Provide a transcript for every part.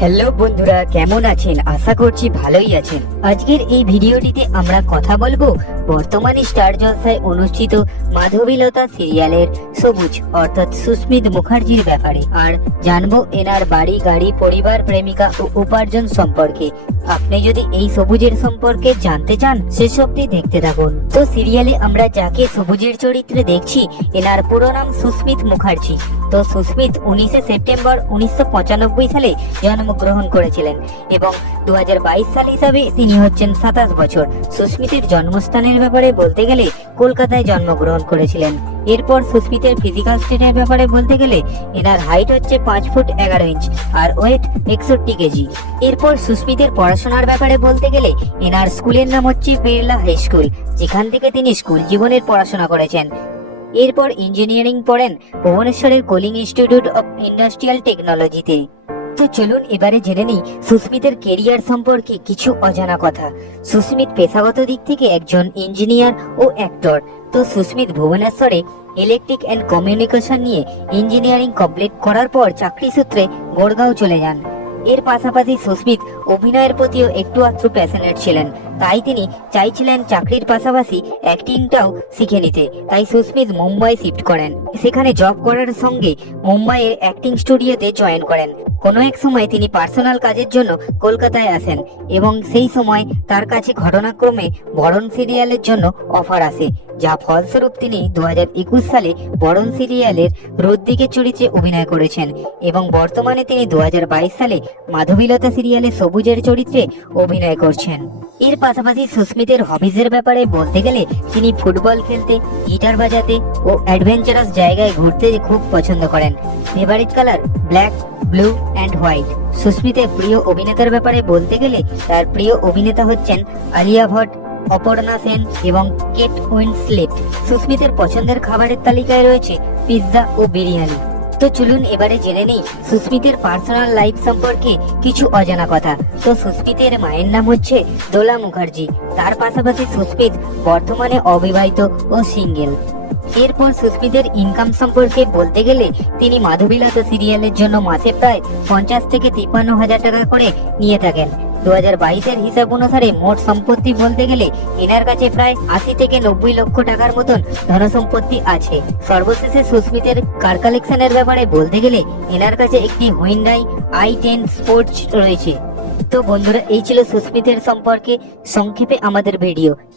Hello বন্ধুরা, কেমন আছেন? আশা করছি ভালোই আছেন। আজকের এই ভিডিওটিতে আমরা কথা বলবো বর্তমানে স্টার জলসায় অনুষ্ঠিত মাধবীলতা সিরিয়ালের সবুজ অর্থাৎ সুস্মিত মুখার্জির ব্যাপারে, আর জানবো এনার বাড়ি গাড়ি, পরিবার, প্রেমিকা ও উপার্জন সম্পর্কে। আপনি যদি এই সবুজের সম্পর্কে জানতে চান শেষ অবধি দেখতে থাকুন। তো সিরিয়ালে আমরা যাকে সবুজের চরিত্রে দেখছি এনার পুরো নাম সুস্মিত মুখার্জি। তো সুস্মিত 19 সেপ্টেম্বর 1995 সালে জন্মগ্রহণ করেছিলেন এবং 2022 সাল হিসাবে তিনি হচ্ছেন 27 বছর। সুস্মিতের জন্মস্থানের ব্যাপারে বলতে গেলে কলকাতায় জন্মগ্রহণ করেছিলেন। এরপর সুস্মিতের ফিজিক্যাল স্টেটের ব্যাপারে বলতে গেলে এনার হাইট হচ্ছে 5 ফুট 11 ইঞ্চ আর ওয়েট 61 কেজি। এরপর সুস্মিতের পড়াশোনার ব্যাপারে বলতে গেলে এনার স্কুলের নাম হচ্ছে বিড়লা হাই স্কুল, যেখান থেকে তিনি স্কুল জীবনের পড়াশোনা করেছেন। এরপর ইঞ্জিনিয়ারিং পড়েন ভুবনেশ্বরের কলিং ইনস্টিটিউট অফ ইন্ডাস্ট্রিয়াল টেকনোলজিতে। তো চলুন এবারে জেনে নিই সুস্মিতের কেরিয়ার সম্পর্কে কিছু অজানা কথা। সুস্মিত পেশাগত দিক থেকে একজন ইঞ্জিনিয়ার ও অ্যাক্টর। তো সুস্মিত ভুবনেশ্বরে ইলেকট্রিক অ্যান্ড কমিউনিকেশন নিয়ে ইঞ্জিনিয়ারিং কমপ্লিট করার পর চাকরি সূত্রে গুড়গাঁও চলে যান। এর পাশাপাশি সুস্মিত অভিনয়ের প্রতিও একটু আধটু প্যাশনেট ছিলেন, তাই তিনি চাইছিলেন চাকরির পাশাপাশি অ্যাক্টিংটাও শিখে নিতে। তাই সুস্মিত মুম্বাই শিফট করেন। সেখানে জব করার সঙ্গে মুম্বাইয়ের অ্যাক্টিং স্টুডিওতে জয়েন করেন। কোনো এক সময় তিনি পার্সোনাল কাজের জন্য কলকাতায় আসেন এবং সেই সময় তার কাছে ঘটনাক্রমে বরণ সিরিয়ালের জন্য অফার আসে, যা ফলস্বরূপ তিনি 2021 সালে বরণ সিরিয়ালের রোদ্দিকের চরিত্রে অভিনয় করেছেন এবং বর্তমানে তিনি 2022 সালে মাধবীলতা সিরিয়ালে সবুজের চরিত্রে অভিনয় করছেন। এর পাশাপাশি সুস্মিতের হবিজের ব্যাপারে বলতে গেলে তিনি ফুটবল খেলতে, গিটার বাজাতে ও অ্যাডভেঞ্চারাস জায়গায় ঘুরতে খুব পছন্দ করেন। Favourite colour black, blue and white. সুস্মিতের প্রিয় অভিনেতার ব্যাপারে বলতে গেলে তার প্রিয় অভিনেতা হচ্ছেন আলিয়া ভট্ট, অপর্ণা সেন এবং কেট উইন্সলেট। সুস্মিতের পছন্দের খাবারের তালিকায় রয়েছে পিৎজা ও বিরিয়ানি। তো চলুন এবারে জেনে নেই সুস্মিতের পার্সোনাল লাইফ সম্পর্কে কিছু অজানা কথা। তো সুস্মিতের মায়ের নাম হচ্ছে দোলা মুখার্জি। তার পাশাপাশি সুস্মিত বর্তমানে অবিবাহিত ও সিঙ্গেল। এরপর সুস্মিতের ইনকাম সম্পর্কে বলতে গেলে তিনি মাধবীলতা সিরিয়ালের জন্য মাসে প্রায় 50 থেকে 53 হাজার টাকা করে নিয়ে থাকেন। 2022-এর হিসাব অনুসারে মোট সম্পত্তি বলতে গেলে এনার কাছে প্রায় 80 থেকে 90 লক্ষ টাকার মতন ধনসম্পত্তি আছে। সর্বশেষে সুস্মিতের কার কালেকশনের ব্যাপারে বলতে গেলে এনার কাছে একটি হুইন্ডাই i10 স্পোর্টস রয়েছে। তো বন্ধুরা, এই ছিল সুস্মিতের সম্পর্কে সংক্ষেপে আমাদের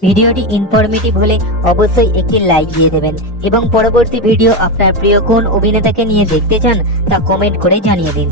ভিডিওটি ইনফরমেটিভ হলে অবশ্যই একটি লাইক দিয়ে দেবেন এবং পরবর্তী ভিডিও আপনার প্রিয় কোন অভিনেতাকে নিয়ে দেখতে চান তা কমেন্ট করে জানিয়ে দিন।